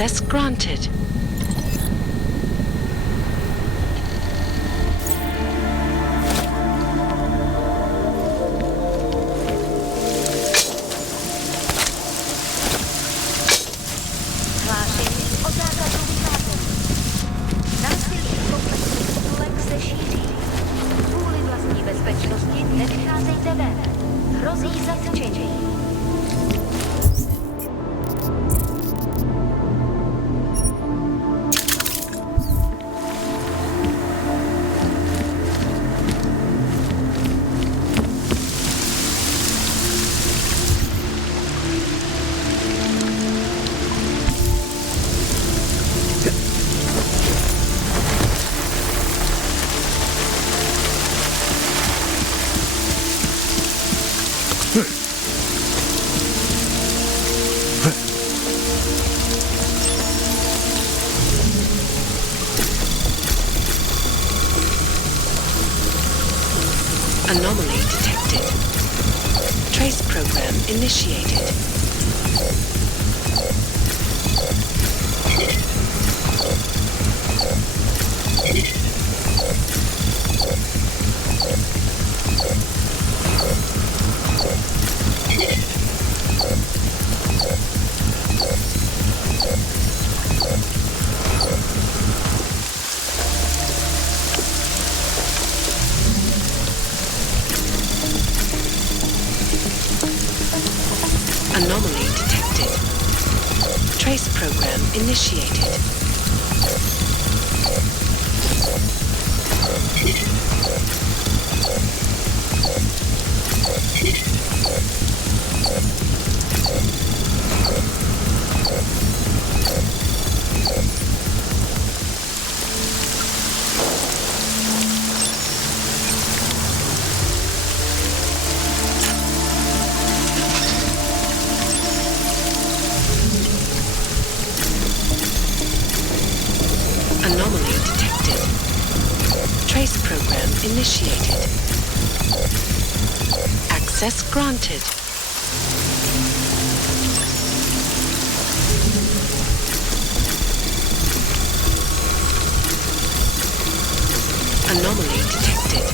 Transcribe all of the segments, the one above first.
Access granted. Anomaly detected. Trace program initiated. Anomaly detected. Trace program initiated. Anomaly detected. Trace program initiated. Access granted. Anomaly detected.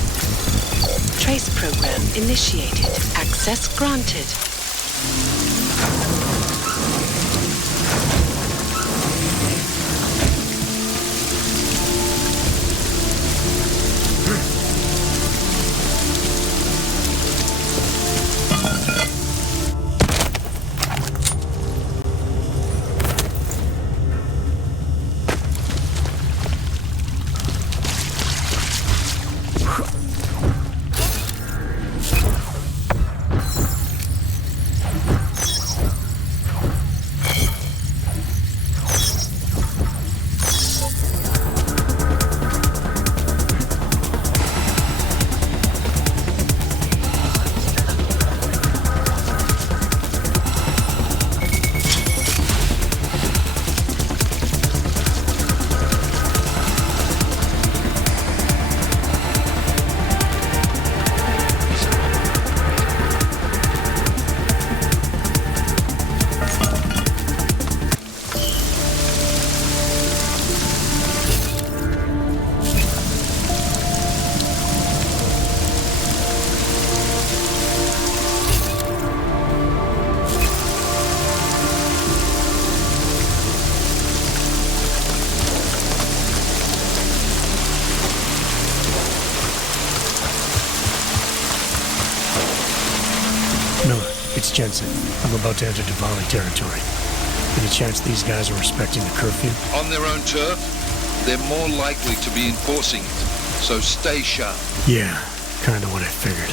Trace program initiated. Access granted. It's Jensen. I'm about to enter Diwali territory. Any chance these guys are respecting the curfew? On their own turf, they're more likely to be enforcing it. So stay sharp. Yeah, kind of what I figured.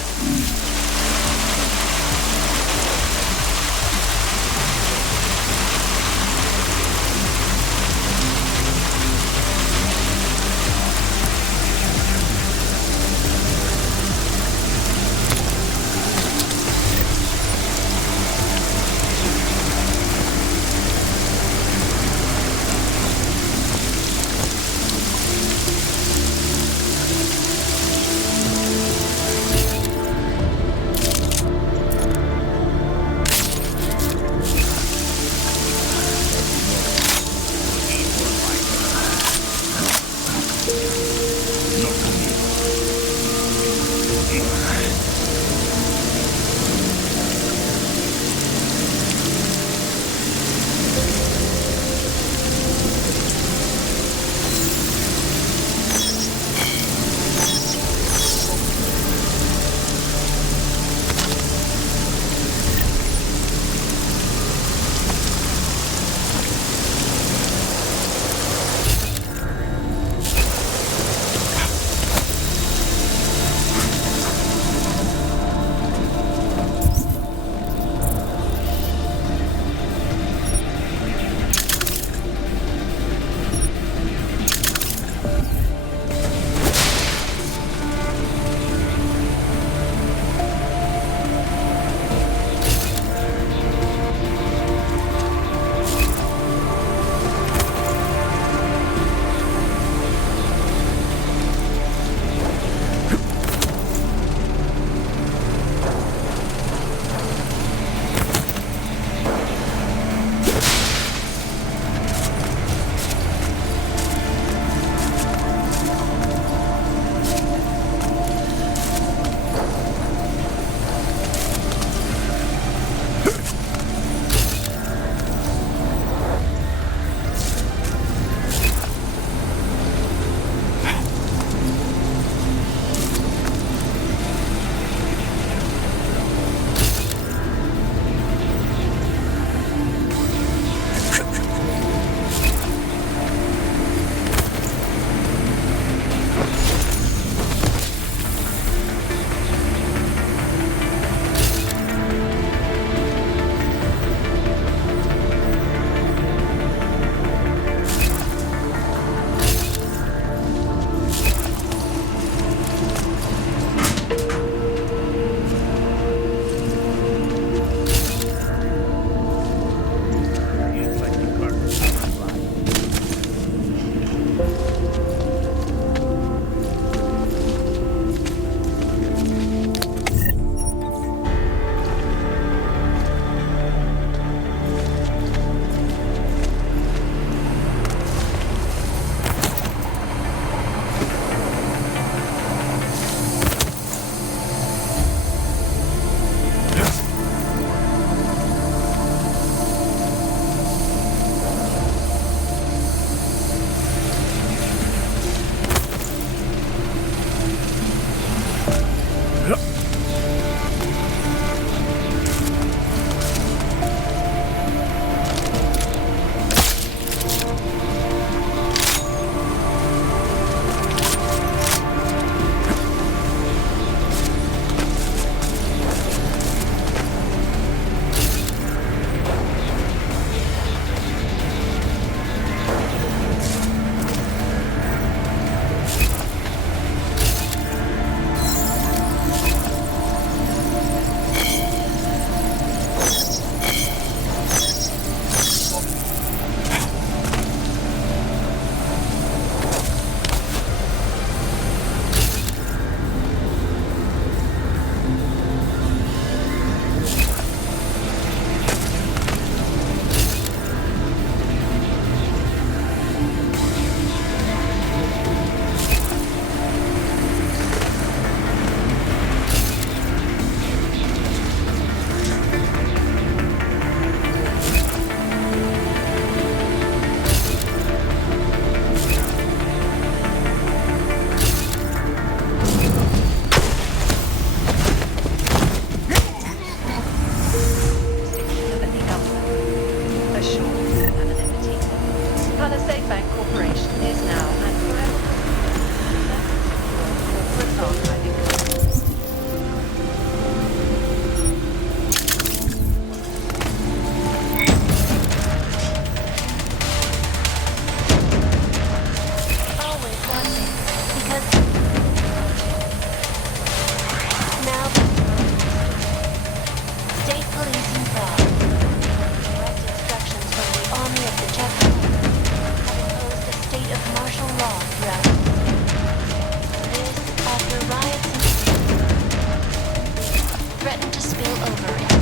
threatened to spill over into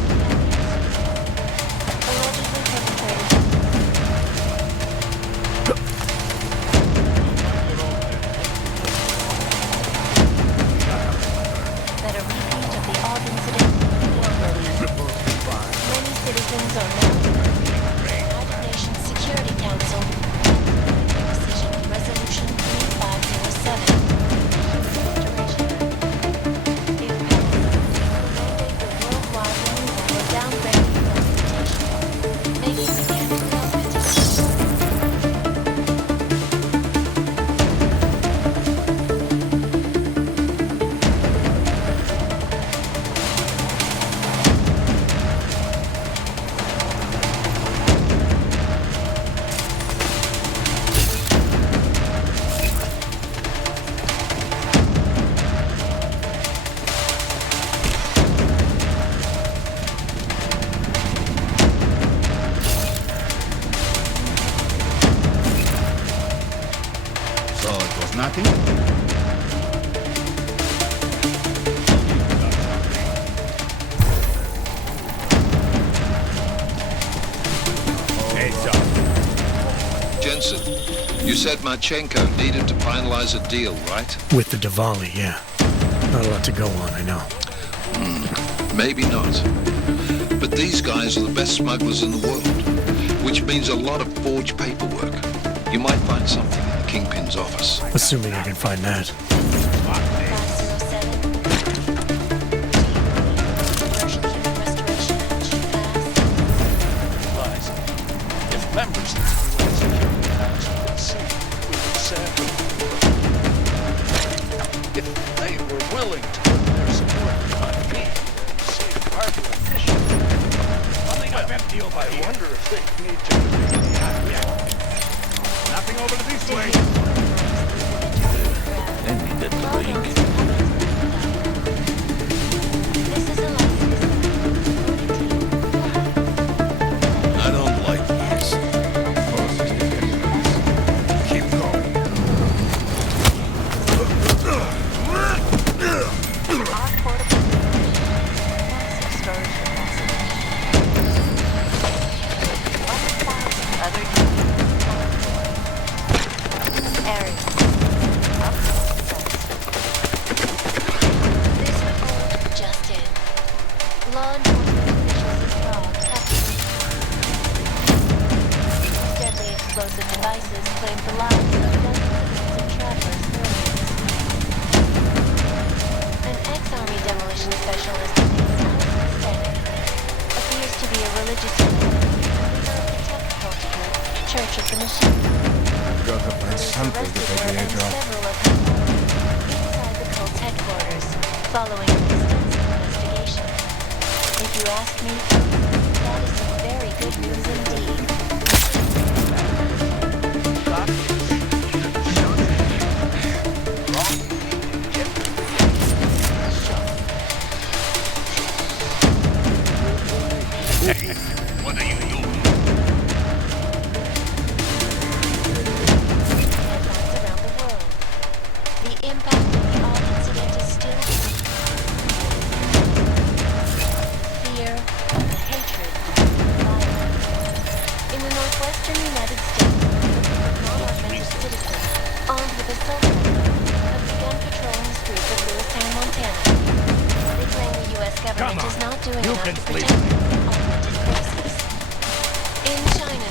allegedly perpetrated. That a repeat of the Aug incident. Many citizens are now United Nations Security Council decision Resolution 3507. If passed, mandate the worldwide removal of downgraded representation, making the capital So it was nothing? Heads up. Jensen, you said Marchenko needed to finalize a deal, right? With the Diwali, yeah. Not a lot to go on, I know. Maybe not. But these guys are the best smugglers in the world, which means a lot of forged paperwork. You might find something in the Kingpin's office. Assuming I can find that. 507. Commercial human restoration action pass. Lies. If members of the UN Security Council could see, we would sample. If they were willing to put their support behind me, save Harvey initiative. Well, I wonder if they need to debate the idea. Nothing over to this way. Lend me that drink. This is a license. I don't like this. Keep going. Our portable massive storage capacity. 1,000 other areas. This report just in. Law enforcement officials in Prague have deadly explosive devices claimed the lives of dozens of innocent travelers earlier this week. An ex-army demolition specialist named Allison Stennett appears to be a religious fanatic and leader of the tech cult group Church of the Machine. Got to find something to take the edge off. Several of them inside the cult's headquarters, following an extensive investigation. If you ask me, that is some very good news indeed. What are you doing? Headlines around the world. The impact of the Aug incident is still fear, hatred, violence. In the northwestern United States, a group of non-augmented citizens, armed with assault rifles, have begun patrolling the streets of Lewistown, Montana. They claim the U.S. government is not doing enough to protect them from augmented crises. In China, a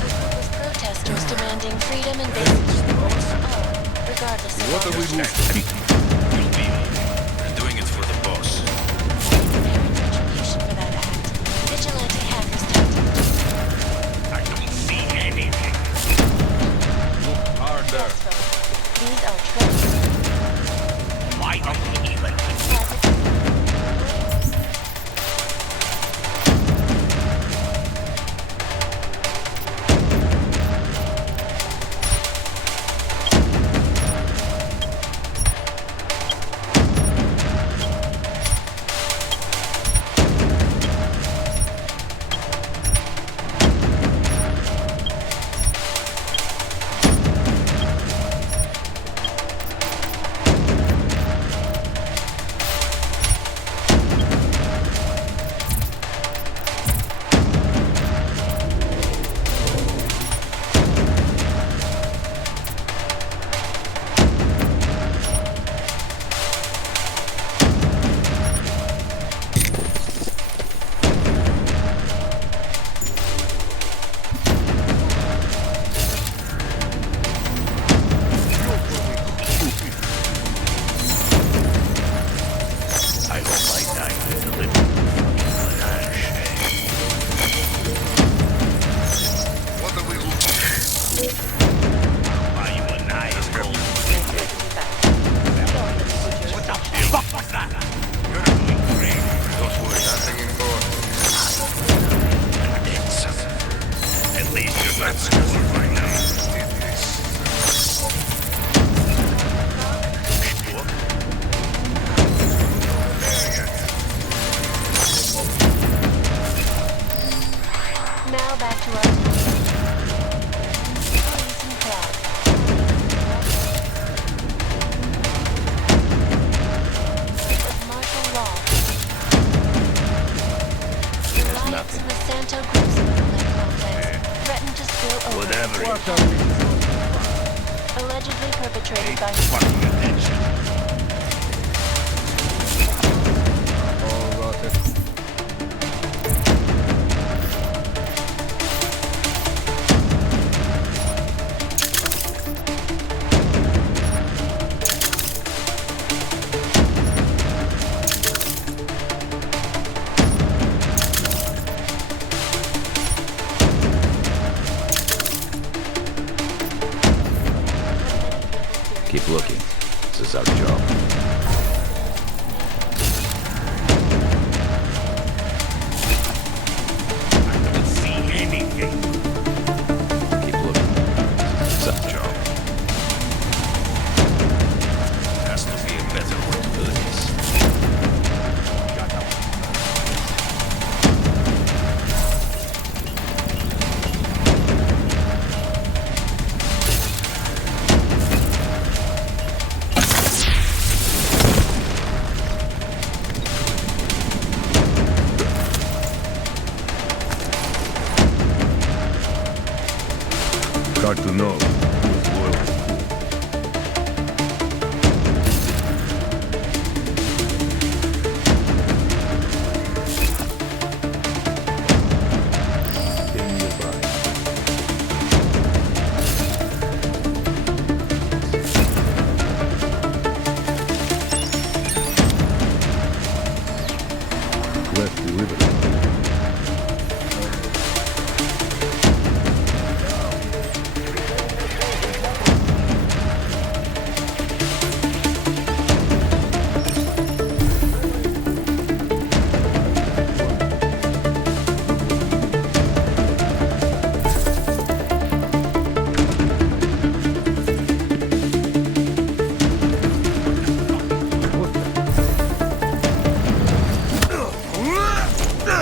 group of protesters demanding freedom and basic human rights for all, regardless of What are we origin. doing? You'll be I'm doing it for the boss. Preparing retribution for that act. Vigilante hackers tactics. I don't see anything. Look harder. Yes, folks. These are trust. Why are we even? Tanks in the Santo Groups Internet complex threatened to spill over. Whatever. Allegedly perpetrated by Fucking attention. All rotten. Keep looking. This is our job. I don't see anything. Keep looking. This is our job. Has to be a better way to do this. Shut up. Hard to know who's loyal. Stay nearby. Left delivery. What the?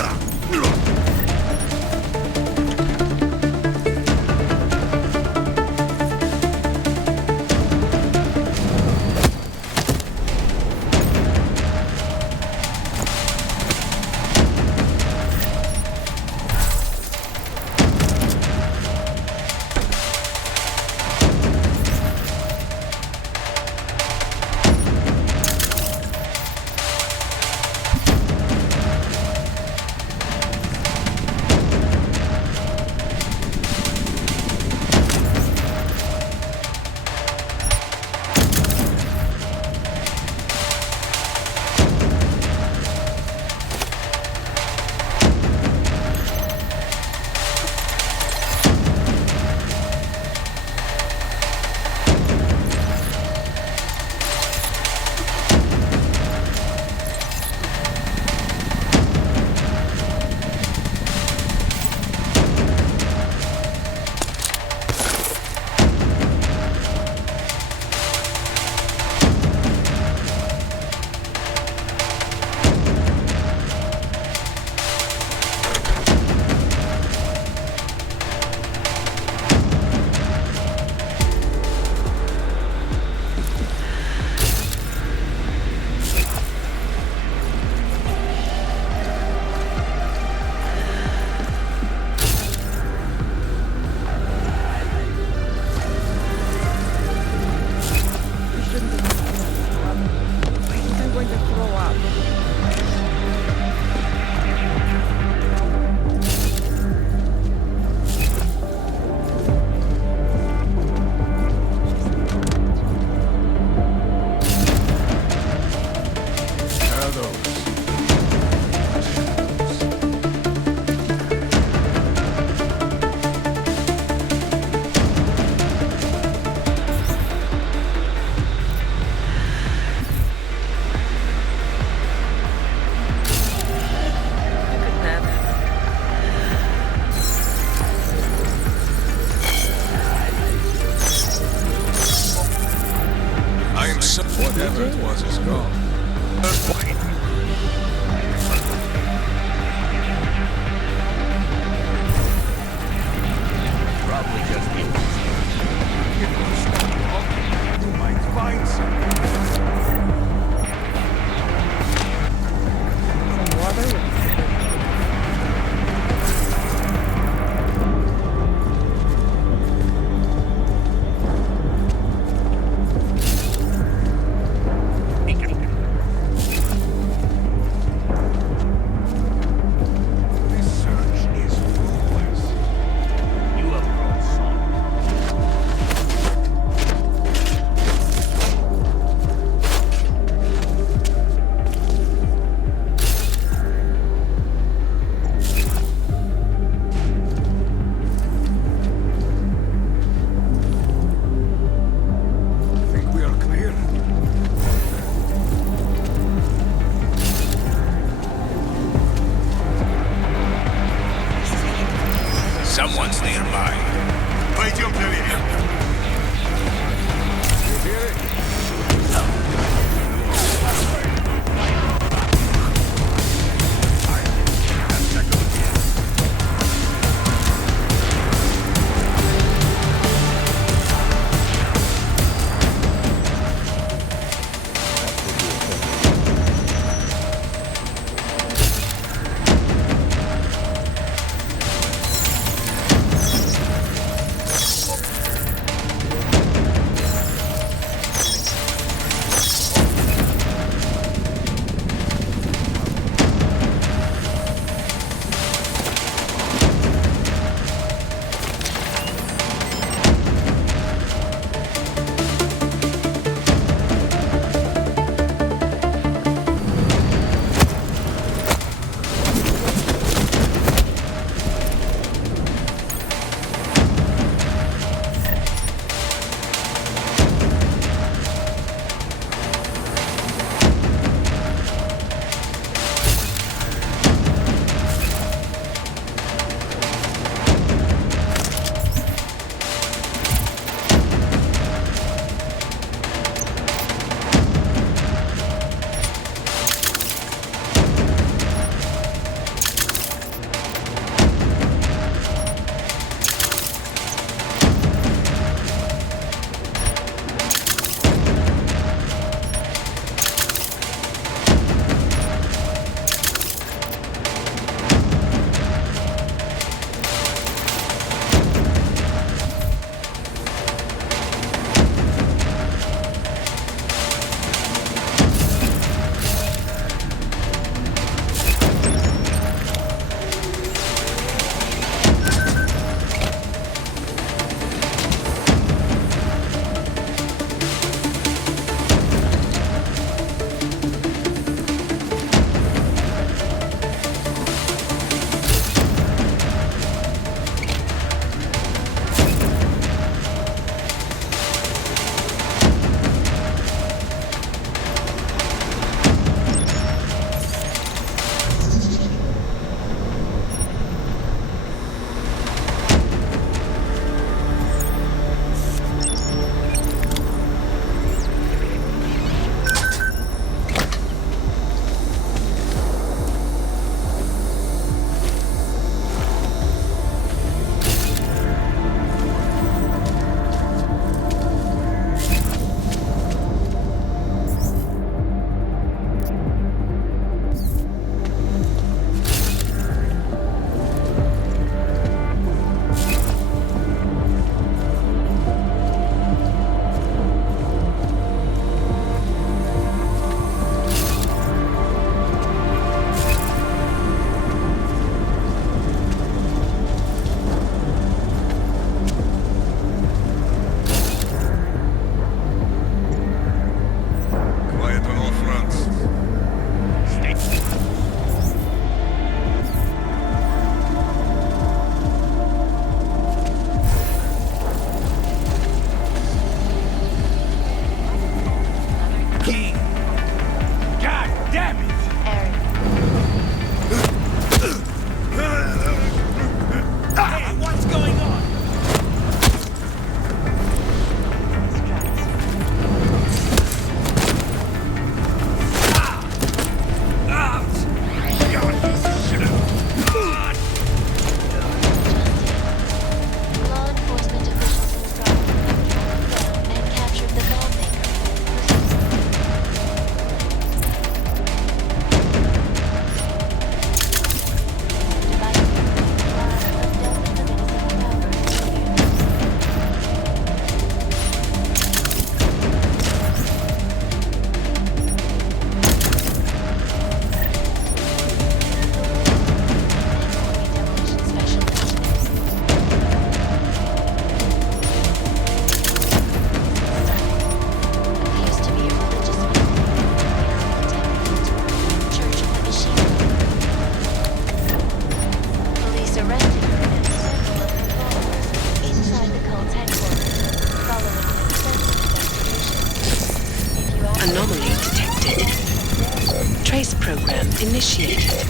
initiated.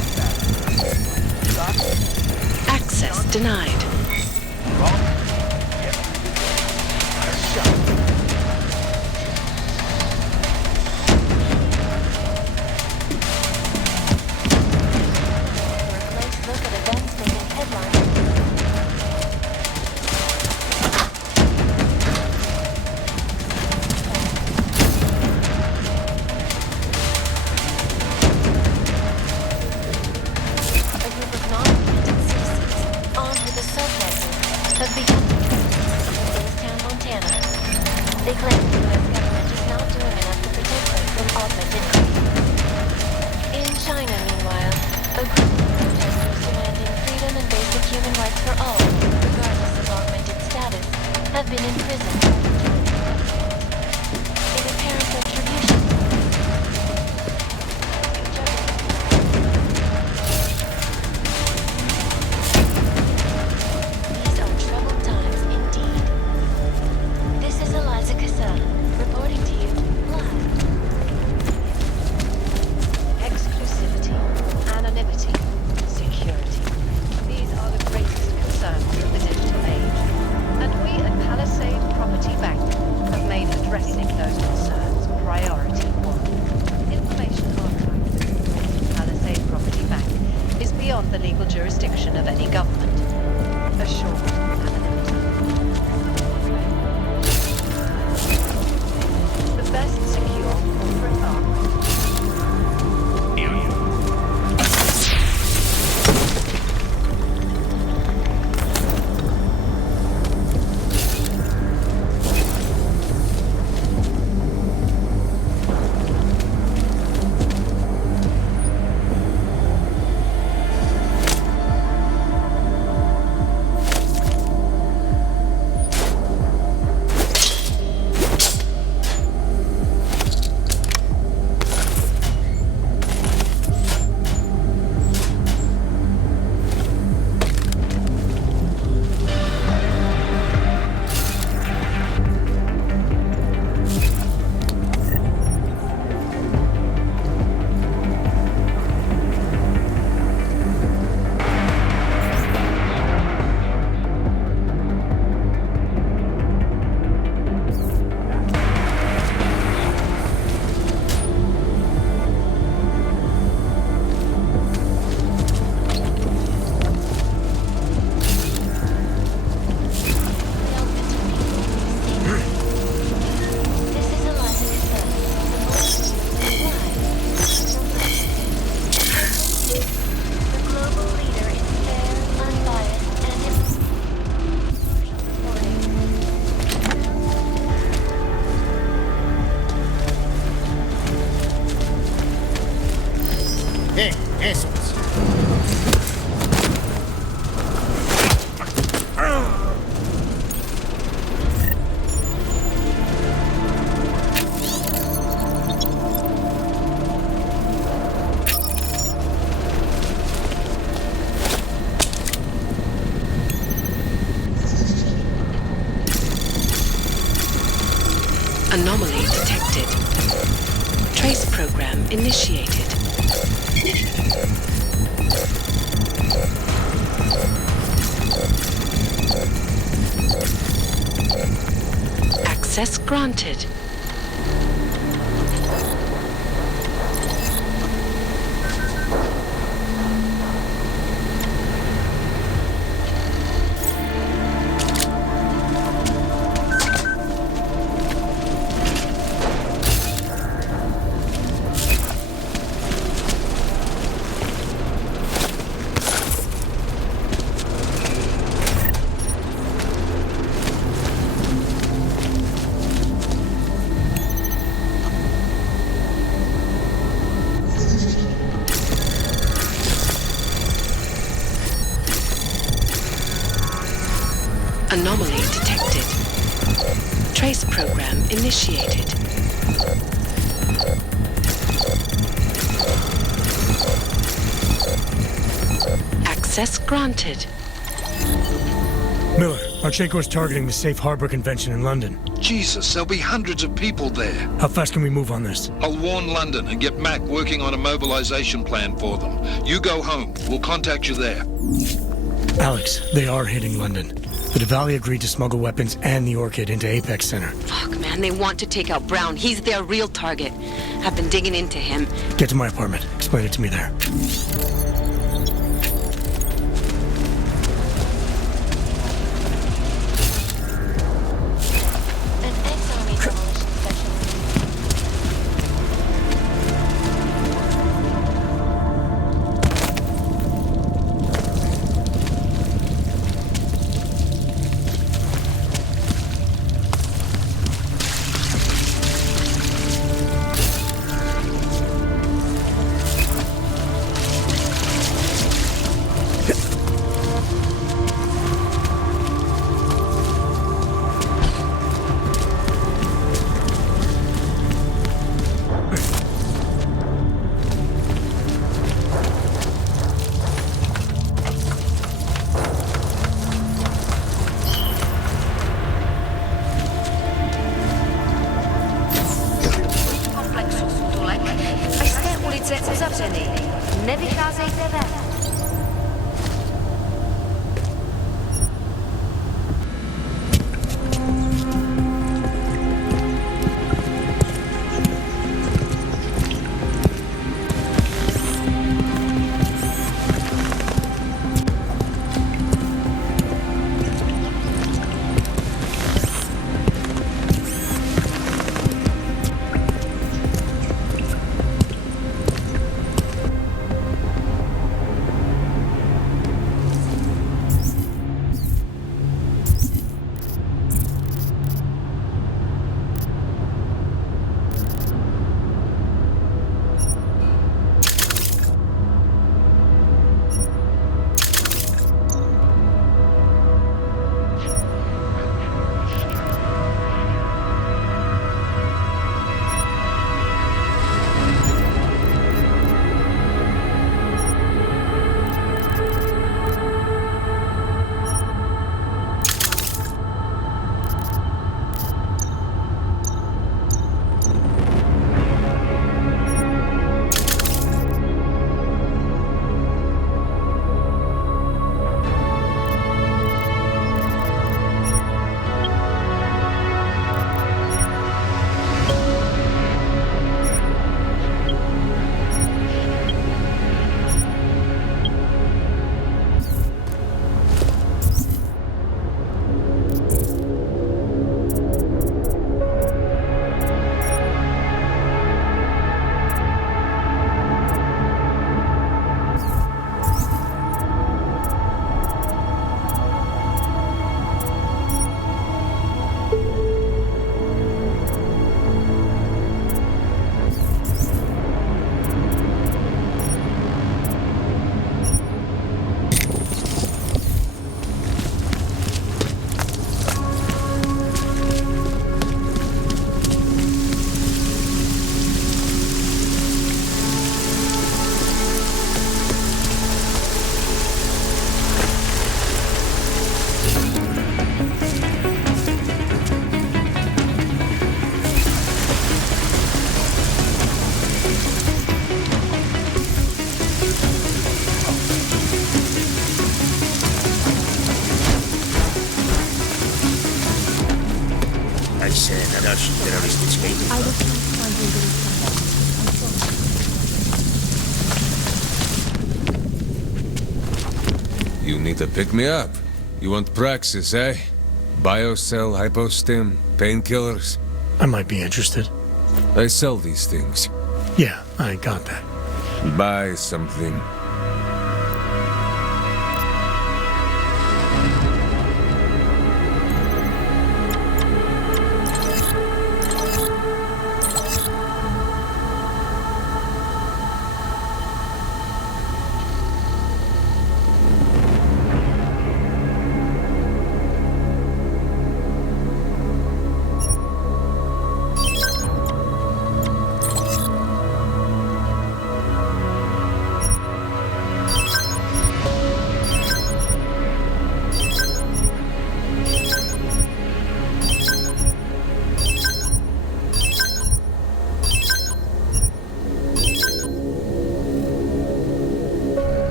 Access denied. Look at events making headlines. A group of non-repentant citizens, armed with assault rifles, have begun patrolling Lewistown, Montana. They claim the U.S. government is not doing enough to protect them from augmented crime. In China, meanwhile, a group of protesters demanding freedom and basic human rights for all, regardless of augmented status, have been imprisoned by the Chinese government. In apparent retribution. These are troubled times indeed. This is Eliza Cassell, reporting to you live. Exclusivity, anonymity, security. These are the greatest concerns of the digital age. And we at Palisade Property Bank have made addressing those concerns priority one. Information archived. Palisade Property Bank is beyond the legal jurisdiction of any government. Assured anonymity. The best secure corporate arc. Anomaly detected. Trace program initiated. Access granted. Anomaly detected. Trace program initiated. Access granted. Miller, Marchenko's targeting the Safe Harbor Convention in London. Jesus, there'll be hundreds of people there. How fast can we move on this? I'll warn London and get Mac working on a mobilization plan for them. You go home. We'll contact you there. Alex, they are hitting London. The Diwali agreed to smuggle weapons and the Orchid into Apex Center. Fuck, man, they want to take out Brown. He's their real target. I've been digging into him. Get to my apartment. Explain it to me there. An ex-army demolition specialist. Komplexu Tulek. Až z té ulice uzavřený. Nevycházejte ven. další teroristické You need to pick me up. You want praxis, eh? Biocell, hypostim, painkillers? I might be interested. I sell these things. Yeah, I got that. Buy something.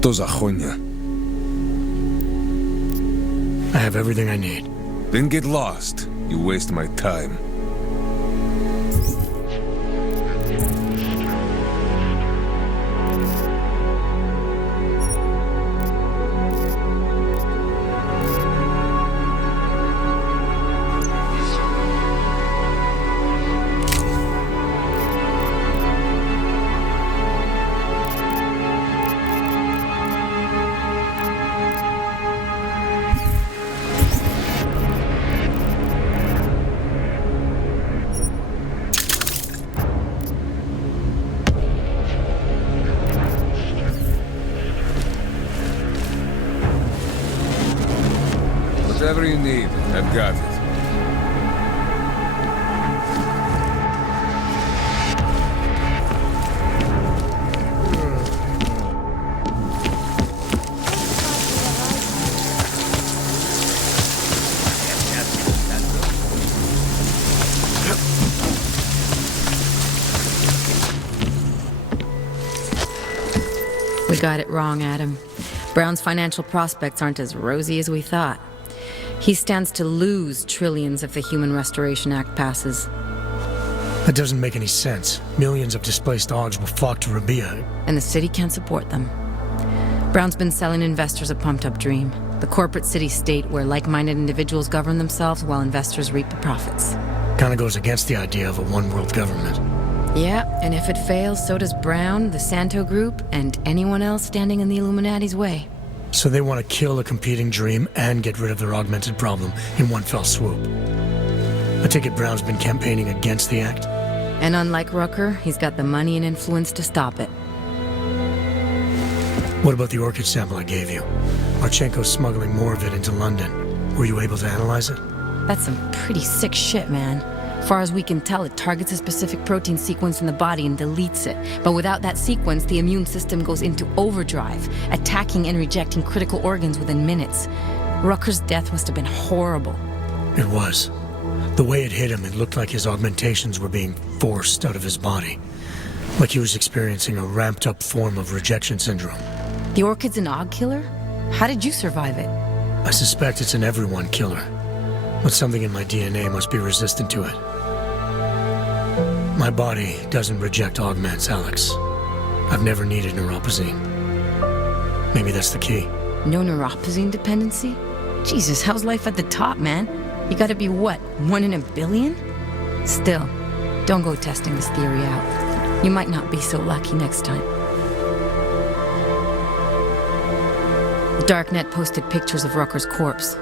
Что за хуйня? I have everything I need. Then get lost. You waste my time. Whatever you need, I've got it. We got it wrong, Adam. Brown's financial prospects aren't as rosy as we thought. He stands to lose trillions if the Human Restoration Act passes. That doesn't make any sense. Millions of displaced Augs will flock to Rabia. And the city can't support them. Brown's been selling investors a pumped-up dream. The corporate city-state where like-minded individuals govern themselves while investors reap the profits. Kinda goes against the idea of a one-world government. Yeah, and if it fails, so does Brown, the Santo Group, and anyone else standing in the Illuminati's way. So they want to kill a competing dream and get rid of their augmented problem in one fell swoop. I take it Brown's been campaigning against the act? And unlike Rucker, he's got the money and influence to stop it. What about the orchid sample I gave you? Marchenko's smuggling more of it into London. Were you able to analyze it? That's some pretty sick shit, man. Far as we can tell, it targets a specific protein sequence in the body and deletes it. But without that sequence, the immune system goes into overdrive, attacking and rejecting critical organs within minutes. Rucker's death must have been horrible. It was. The way it hit him, it looked like his augmentations were being forced out of his body. Like he was experiencing a ramped-up form of rejection syndrome. The orchid's an Aug killer? How did you survive it? I suspect it's an everyone killer. But something in my DNA must be resistant to it. My body doesn't reject augments, Alex. I've never needed neuropazine. Maybe that's the key. No neuropazine dependency? Jesus, how's life at the top, man? You gotta be what, 1 in a billion? Still, don't go testing this theory out. You might not be so lucky next time. Darknet posted pictures of Rucker's corpse.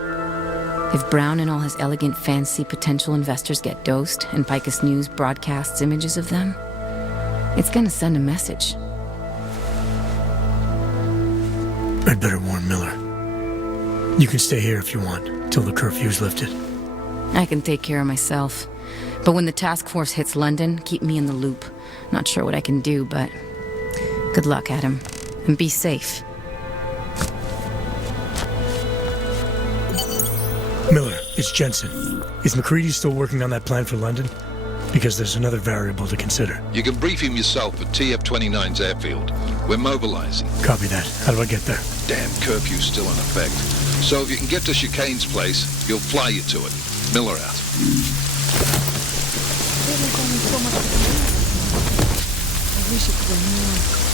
If Brown and all his elegant, fancy potential investors get dosed and Picus News broadcasts images of them, it's gonna send a message. I'd better warn Miller. You can stay here if you want, till the curfew's lifted. I can take care of myself. But when the task force hits London, keep me in the loop. Not sure what I can do, but good luck, Adam. And be safe. Miller, it's Jensen. Is McCready still working on that plan for London? Because there's another variable to consider. You can brief him yourself at TF-29's airfield. We're mobilizing. Copy that. How do I get there? Damn curfew's still in effect. So if you can get to Chicane's place, he'll fly you to it. Miller out. I wish it were more.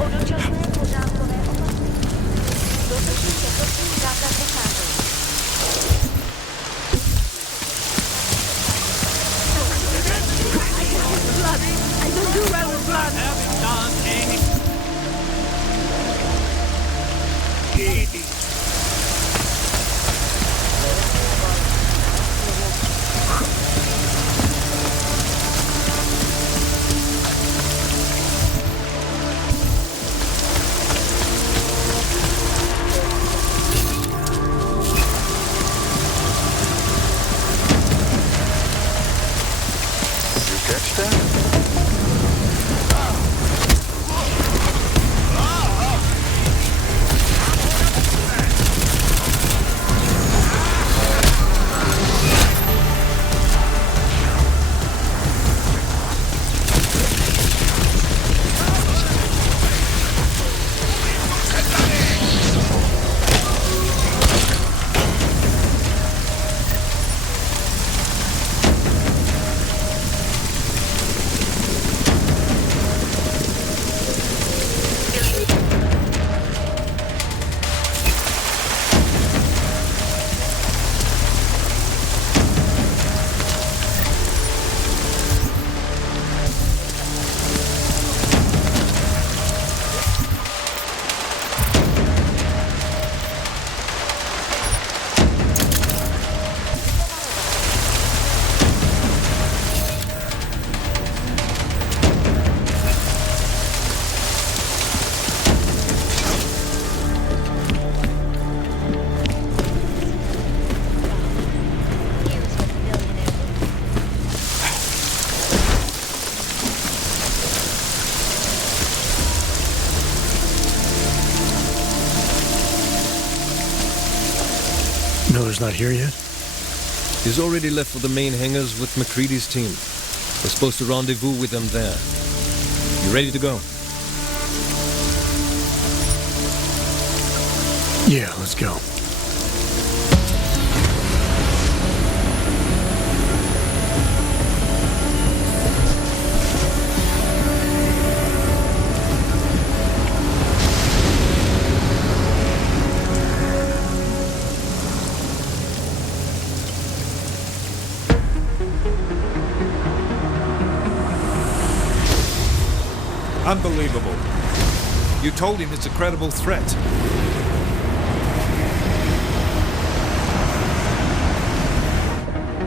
O dočasné pořádkové opatření. Dovrší se prosím zákaz vycházení. I don't do well with blood. Haven't done anything. Catch that? Miller's not here yet? He's already left for the main hangars with McCready's team. We're supposed to rendezvous with them there. You ready to go? Yeah, let's go. Unbelievable. You told him it's a credible threat.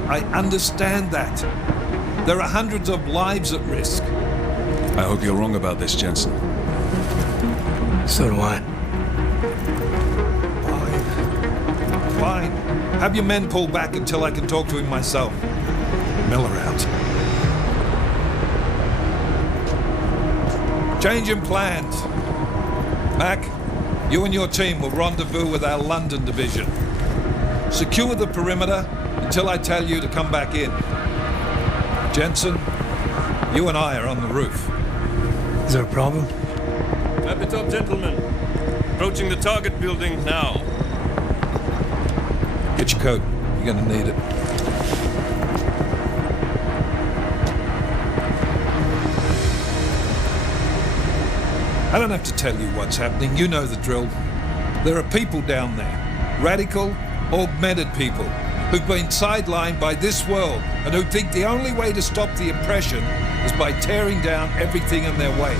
I understand that. There are hundreds of lives at risk. I hope you're wrong about this, Jensen. So do I. Fine. Have your men pull back until I can talk to him myself. Miller out. Change in plans. Mac, you and your team will rendezvous with our London division. Secure the perimeter until I tell you to come back in. Jensen, you and I are on the roof. Is there a problem? Wrap it up, gentlemen. Approaching the target building now. Get your coat. You're gonna need it. I don't have to tell you what's happening. You know the drill. There are people down there. Radical, augmented people who've been sidelined by this world and who think the only way to stop the oppression is by tearing down everything in their way.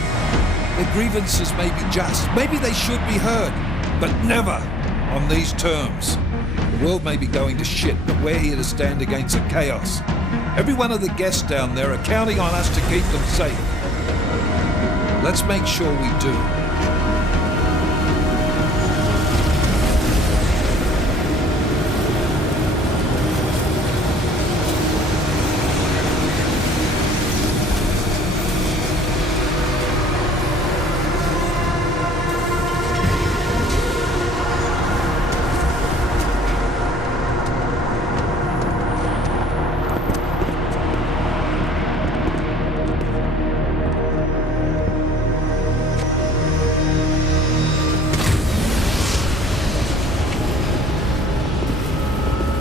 Their grievances may be just. Maybe they should be heard, but never on these terms. The world may be going to shit, but we're here to stand against the chaos. Every one of the guests down there are counting on us to keep them safe. Let's make sure we do.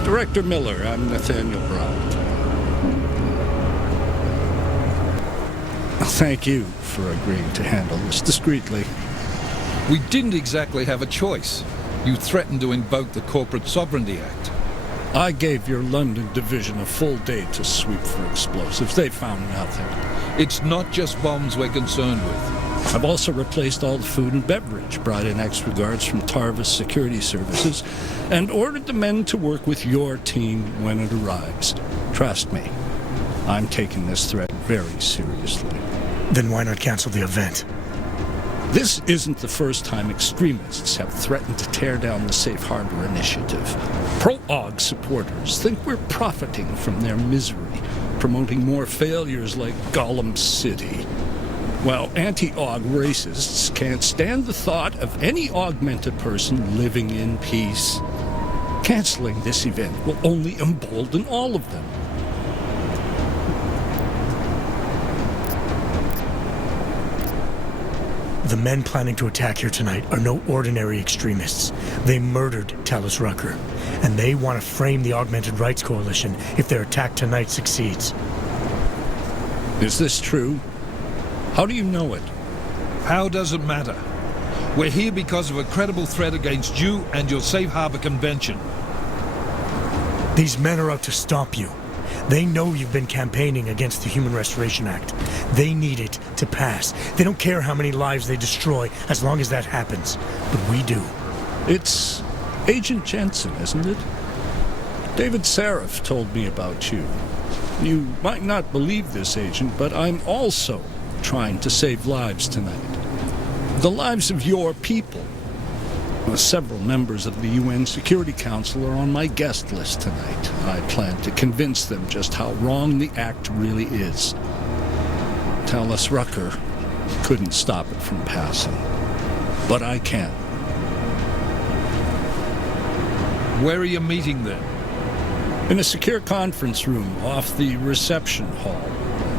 Director Miller, I'm Nathaniel Brown. Thank you for agreeing to handle this discreetly. We didn't exactly have a choice. You threatened to invoke the Corporate Sovereignty Act. I gave your London division a full day to sweep for explosives. They found nothing. It's not just bombs we're concerned with. I've also replaced all the food and beverage, brought in extra guards from Tarvis Security Services, and ordered the men to work with your team when it arrives. Trust me, I'm taking this threat very seriously. Then why not cancel the event? This isn't the first time extremists have threatened to tear down the Safe Harbor Initiative. Pro-AUG supporters think we're profiting from their misery, promoting more failures like Gollum City. While anti-AUG racists can't stand the thought of any augmented person living in peace. Canceling this event will only embolden all of them. The men planning to attack here tonight are no ordinary extremists. They murdered Talus Rucker, and they want to frame the Augmented Rights Coalition if their attack tonight succeeds. Is this true? How do you know it? How does it matter? We're here because of a credible threat against you and your Safe Harbor Convention. These men are out to stop you. They know you've been campaigning against the Human Restoration Act. They need it to pass. They don't care how many lives they destroy, as long as that happens. But we do. It's Agent Jensen, isn't it? David Seraph told me about you. You might not believe this, Agent, but I'm also trying to save lives tonight. The lives of your people. Several members of the UN Security Council are on my guest list tonight. I plan to convince them just how wrong the act really is. Talus Rucker couldn't stop it from passing, but I can. Where are you meeting then? In a secure conference room off the reception hall.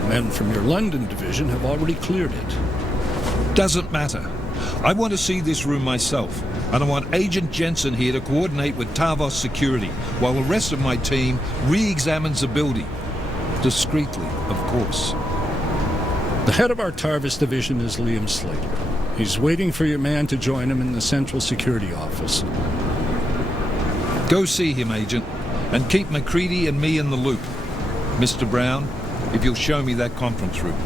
Men from your London division have already cleared it. Doesn't matter. I want to see this room myself, and I want Agent Jensen here to coordinate with Tarvos Security, while the rest of my team re-examines the building. Discreetly, of course. The head of our Tarvis division is Liam Slater. He's waiting for your man to join him in the Central Security Office. Go see him, Agent, and keep McCready and me in the loop. Mr. Brown, if you'll show me that conference room.